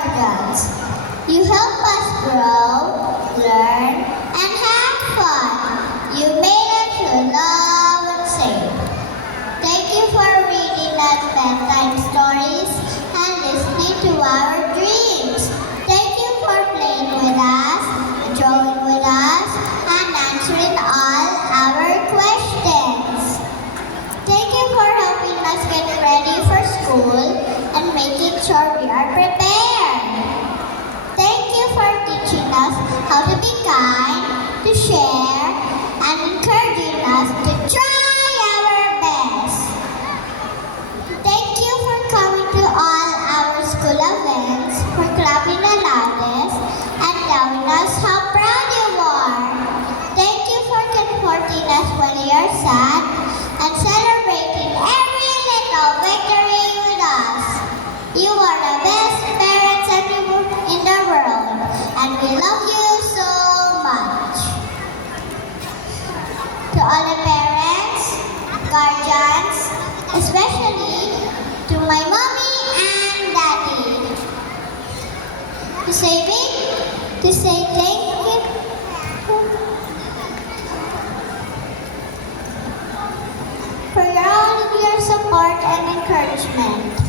guardians. You help us grow, learn, and have fun. You made us to love and save. Thank you for reading us bedtime stories and listening to our dreams. Thank you for playing with us, drawing with us, and answering all our questions. Thank you for helping us get ready for school and making sure we are prepared. Thank you for teaching us how to be kind, to share, and encouraging us to try our best. Thank you for coming to all our school events, for clapping the loudest, and telling us how proud you are. Thank you for comforting us when we are sad, and celebrating every little victory with us. You are the best parents in the world, and we love you so much. To all the parents, guardians, especially to my mommy and daddy, to say thank you for all of your support and encouragement.